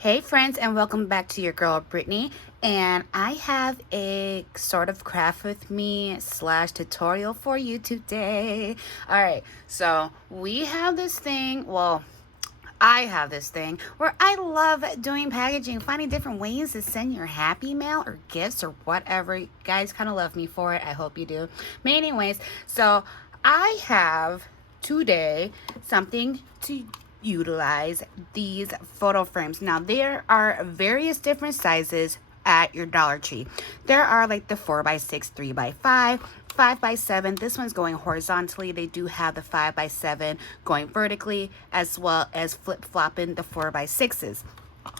Hey friends, and welcome back to your girl Brittany. And I have a sort of craft with me slash tutorial for you today. Alright, so we have this thing, I have this thing where I love doing packaging, finding different ways to send your happy mail or gifts or whatever. You guys kind of love me for it. I hope you do. But anyways, so I have today something to utilize these photo frames. Now there are various different sizes at your Dollar Tree. There are like the 4x6, 3x5, 5x7. This one's going horizontally. They do have the 5x7 going vertically, as well as flip-flopping the 4x6s.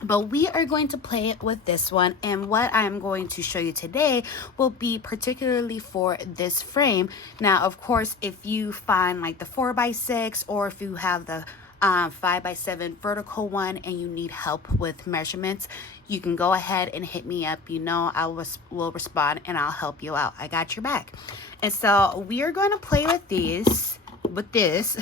But we are going to play it with this one, and what I'm going to show you today will be particularly for this frame. Now, of course, if you find like the 4x6 or if you have the 5x7 vertical one and you need help with measurements, you can go ahead and hit me up. You know, I will respond and I'll help you out. I got your back. And so we are going to play with this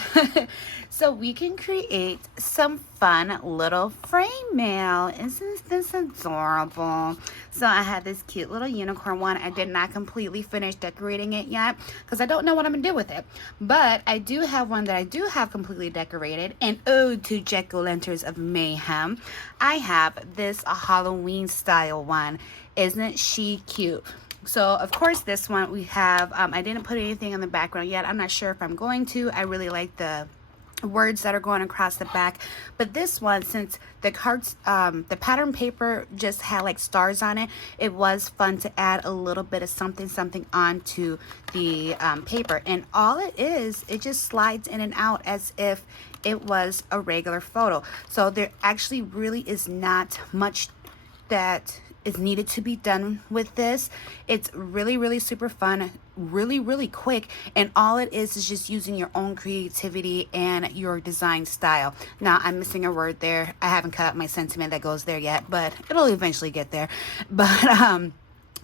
so we can create some fun little frame mail. Isn't this adorable? So I had this cute little unicorn one. I did not completely finish decorating it yet because I don't know what I'm gonna do with it, but I do have one that I do have completely decorated. An ode to jack-o'-lanterns of mayhem. I have this Halloween style one. Isn't she cute? So of course this one we have, I didn't put anything in the background yet. I'm not sure if I'm going to. I really like the words that are going across the back, but this one, since the cards, the pattern paper just had like stars on it, it was fun to add a little bit of something onto the paper. And all it is, it just slides in and out as if it was a regular photo. So there actually really is not much that is needed to be done with this. It's really super fun, really quick, and all it is just using your own creativity and your design style. Now I'm missing a word there. I haven't cut out my sentiment that goes there yet, but it'll eventually get there. But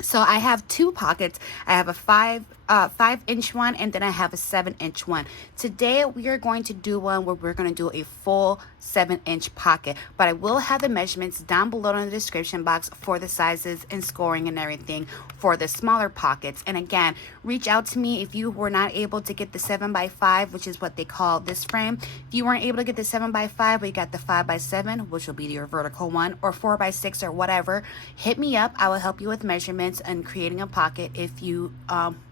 so I have two pockets. I have a 5-inch one, and then I have a 7-inch one. Today we are going to do one where we're going to do a full 7-inch pocket, but I will have the measurements down below in the description box for the sizes and scoring and everything for the smaller pockets. And again, reach out to me if you were not able to get the 7x5, which is what they call this frame. If you weren't able to get the 7x5 but you got the 5x7, which will be your vertical one, or 4x6 or whatever, hit me up. I will help you with measurements and creating a pocket if you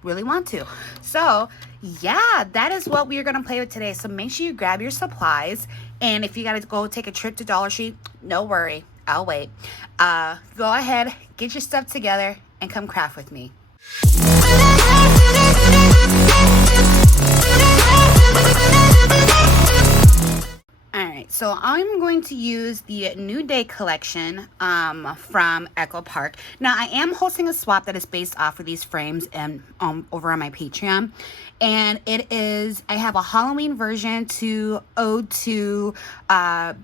really want to. So yeah, that is what we are going to play with today. So make sure you grab your supplies, and if you got to go take a trip to Dollar Tree, no worry, I'll wait. Go ahead, get your stuff together, and come craft with me. Alright, so I'm going to use the New Day collection from Echo Park. Now, I am hosting a swap that is based off of these frames and over on my Patreon. And it is, I have a Halloween version to Ode to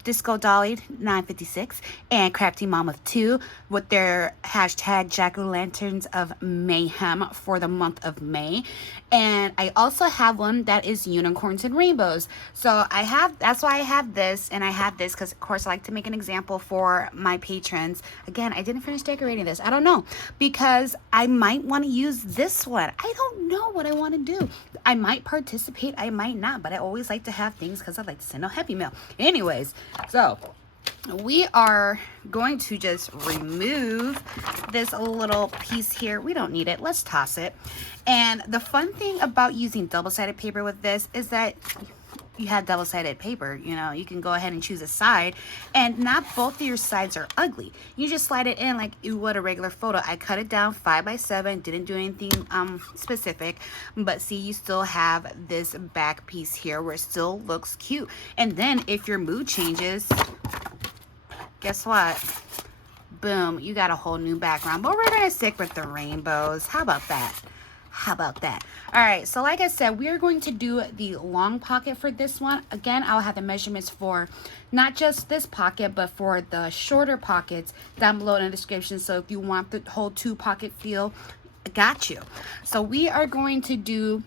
Disco Dolly 956 and Crafty Mom of 2 with their hashtag Jack-o'-lanterns of mayhem for the month of May. And I also have one that is unicorns and rainbows. So that's why I have this, and I have this because of course I like to make an example for my patrons. Again, I didn't finish decorating this. I don't know, because I might want to use this one. I don't know what I want to do. I might participate, I might not, but I always like to have things because I like to send a happy mail. Anyways, so we are going to just remove this little piece here. We don't need it. Let's toss it. And the fun thing about using double-sided paper with this is that you have double-sided paper, you know, you can go ahead and choose a side, and not both of your sides are ugly. You just slide it in like you would a regular photo. I cut it down 5x7, didn't do anything specific, but see, you still have this back piece here where it still looks cute. And then if your mood changes, guess what? Boom, you got a whole new background. But we're gonna stick with the rainbows. How about that? How about that? All right, so like I said, we are going to do the long pocket for this one. Again, I'll have the measurements for not just this pocket, but for the shorter pockets down below in the description. So if you want the whole 2-pocket feel, I got you. So we are going to do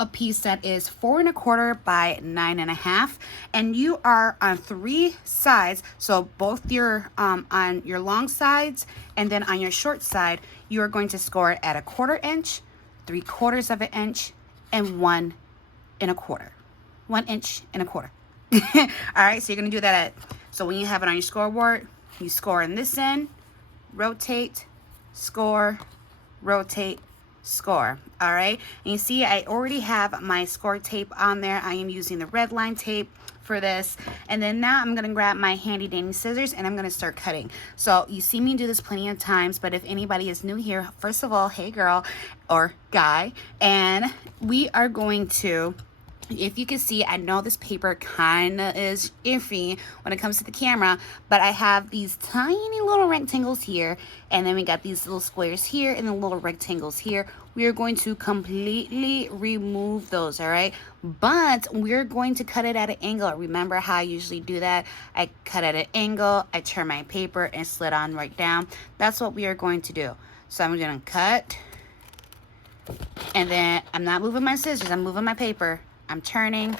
a piece that is 4 1/4 by 9 1/2, and you are on 3 sides. So both your on your long sides and then on your short side, you are going to score it at 1/4 inch, 3/4 of an inch, and 1 1/4. 1 inch and 1/4. All right, so you're gonna do that so when you have it on your scoreboard, you score in this end, rotate, score, rotate, score. All right, and you see I already have my score tape on there. I am using the red line tape for this, and then now I'm gonna grab my handy dandy scissors and I'm gonna start cutting. So you see me do this plenty of times, but if anybody is new here, first of all, hey girl or guy, and we are going to, if you can see, I know this paper kind of is iffy when it comes to the camera, but I have these tiny little rectangles here, and then we got these little squares here and the little rectangles here. We are going to completely remove those, all right? But we're going to cut it at an angle. Remember how I usually do that? I cut at an angle, I turn my paper and slid on right down. That's what we are going to do. So I'm going to cut, and then I'm not moving my scissors, I'm moving my paper. I'm turning,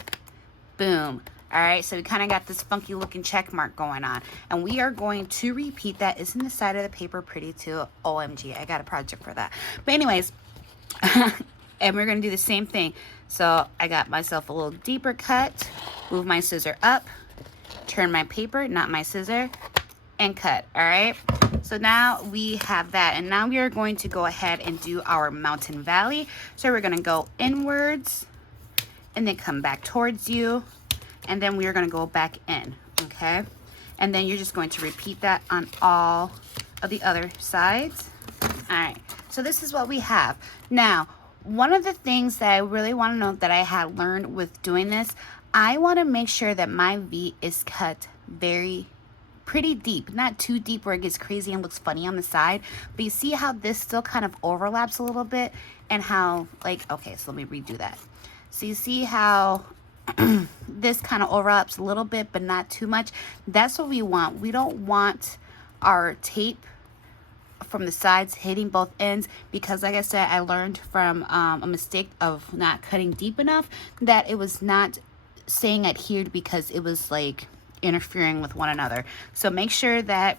boom. All right, so we kind of got this funky looking check mark going on. And we are going to repeat that. Isn't the side of the paper pretty too? OMG, I got a project for that. But anyways, and we're gonna do the same thing. So I got myself a little deeper cut, move my scissor up, turn my paper, not my scissor, and cut, all right? So now we have that, and now we are going to go ahead and do our mountain valley. So we're gonna go inwards, and then come back towards you, and then we are going to go back in, okay? And then you're just going to repeat that on all of the other sides. All right, so this is what we have. Now, one of the things that I really want to know that I had learned with doing this, I want to make sure that my V is cut pretty deep, not too deep where it gets crazy and looks funny on the side, but you see how this still kind of overlaps a little bit, and how, like, okay, so let me redo that. So you see how this kind of overlaps a little bit, but not too much. That's what we want. We don't want our tape from the sides hitting both ends, because like I said, I learned from a mistake of not cutting deep enough that it was not staying adhered because it was like interfering with one another. So make sure that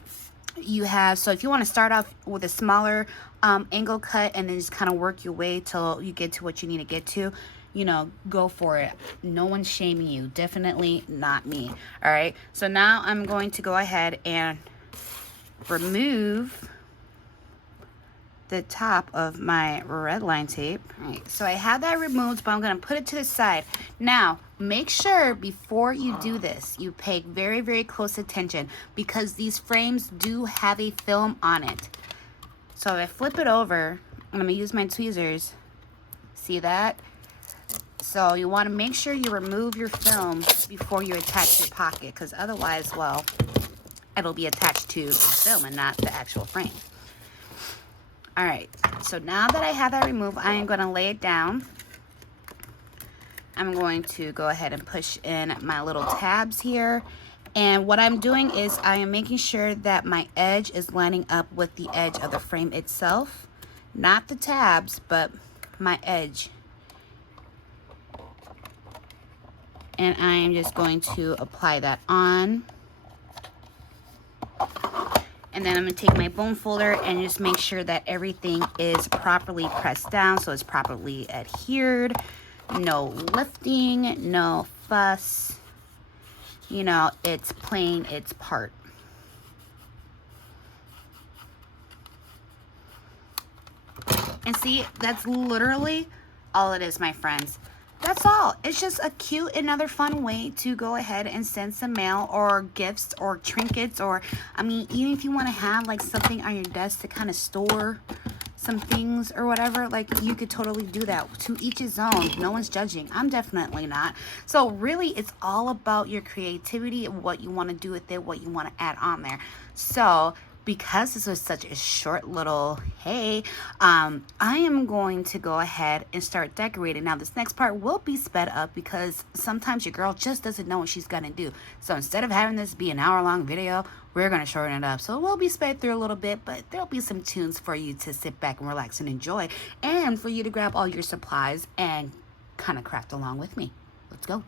you have, so if you want to start off with a smaller angle cut and then just kind of work your way till you get to what you need to get to, you know, go for it. No one's shaming you. Definitely not me. All right. So now I'm going to go ahead and remove the top of my red line tape. All right. So I have that removed, but I'm going to put it to the side. Now, make sure before you do this, you pay very, very close attention, because these frames do have a film on it. So if I flip it over, I'm going to use my tweezers. See that? So you want to make sure you remove your film before you attach your pocket, because otherwise, well, it'll be attached to the film and not the actual frame. All right, so now that I have that removed, I am going to lay it down. I'm going to go ahead and push in my little tabs here. And what I'm doing is I am making sure that my edge is lining up with the edge of the frame itself. Not the tabs, but my edge. And I am just going to apply that on. And then I'm going to take my bone folder and just make sure that everything is properly pressed down so it's properly adhered. No lifting, no fuss. You know, it's plain, it's part. And see, that's literally all it is, my friends. That's all. It's just a cute, another fun way to go ahead and send some mail or gifts or trinkets, or, I mean, even if you want to have like something on your desk to kind of store some things or whatever, like you could totally do that. To each his own. No one's judging. I'm definitely not. So really, it's all about your creativity, what you want to do with it, what you want to add on there. So because this was such a short little hey, I am going to go ahead and start decorating. Now this next part will be sped up because sometimes your girl just doesn't know what she's gonna do. So instead of having this be an hour-long video, we're gonna shorten it up. So it will be sped through a little bit, but there'll be some tunes for you to sit back and relax and enjoy, and for you to grab all your supplies and kind of craft along with me. Let's go.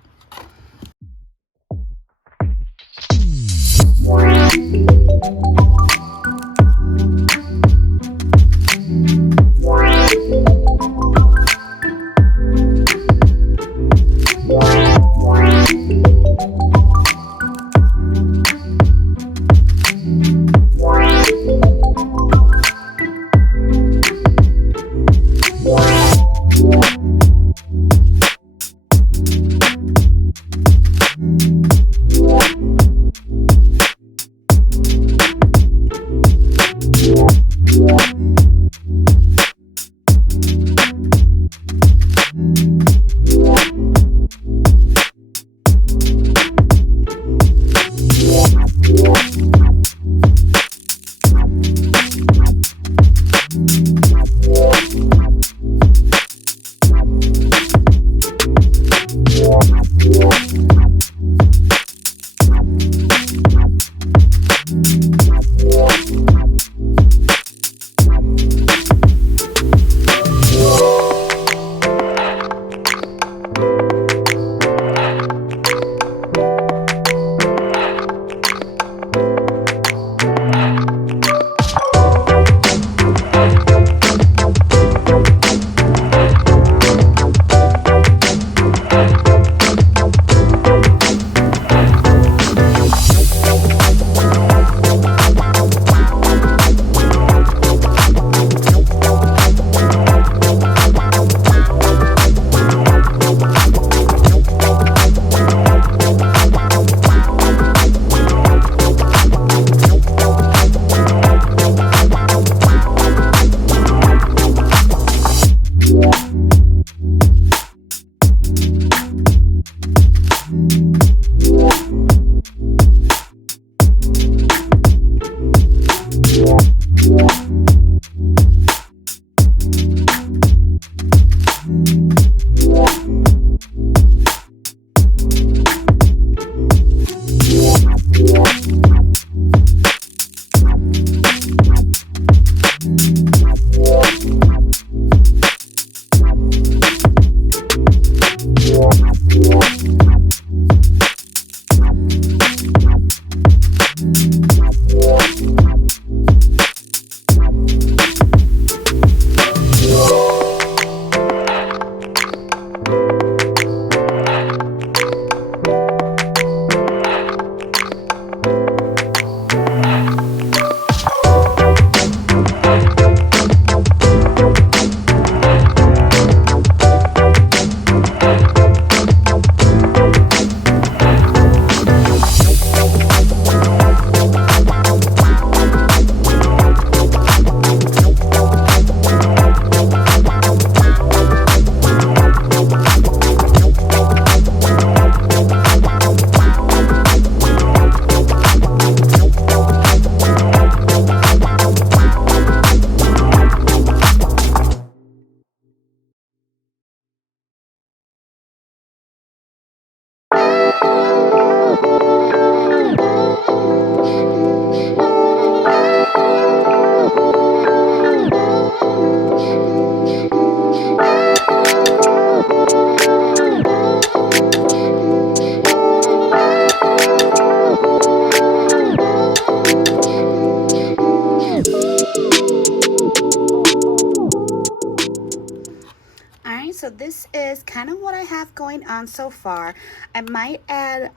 So this is kind of what I have going on so far. I might add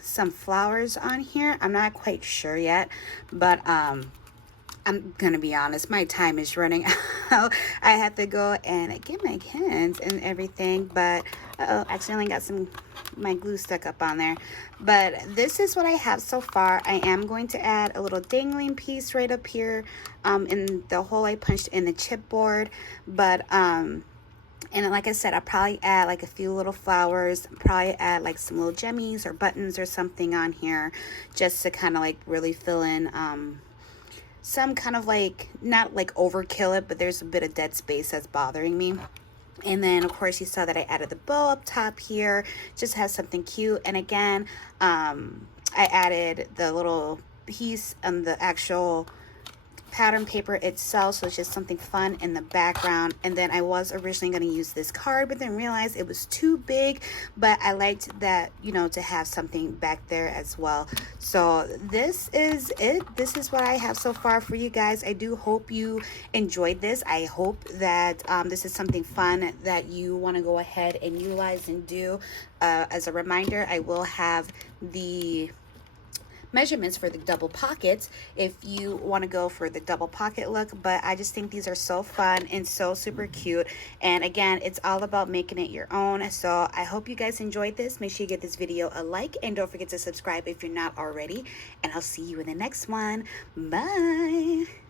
some flowers on here. I'm not quite sure yet, but I'm gonna be honest, my time is running out. I have to go and get my cans and everything, but accidentally got my glue stuck up on there. But this is what I have so far. I am going to add a little dangling piece right up here in the hole I punched in the chipboard. But and like I said, I'll probably add like a few little flowers, probably add like some little jemmies or buttons or something on here, just to kind of like really fill in some kind of like, not like overkill it, but there's a bit of dead space that's bothering me. And then of course you saw that I added the bow up top here, just has something cute. And again, I added the little piece and the actual pattern paper itself, so it's just something fun in the background. And then I was originally going to use this card, but then realized it was too big, but I liked that, you know, to have something back there as well. So this is it. This is what I have so far for you guys. I do hope you enjoyed this. I hope that this is something fun that you want to go ahead and utilize and do. As a reminder, I will have the measurements for the double pockets if you want to go for the double pocket look, but I just think these are so fun and so super cute. And again, it's all about making it your own. So I hope you guys enjoyed this. Make sure you give this video a like and don't forget to subscribe if you're not already, and I'll see you in the next one. Bye.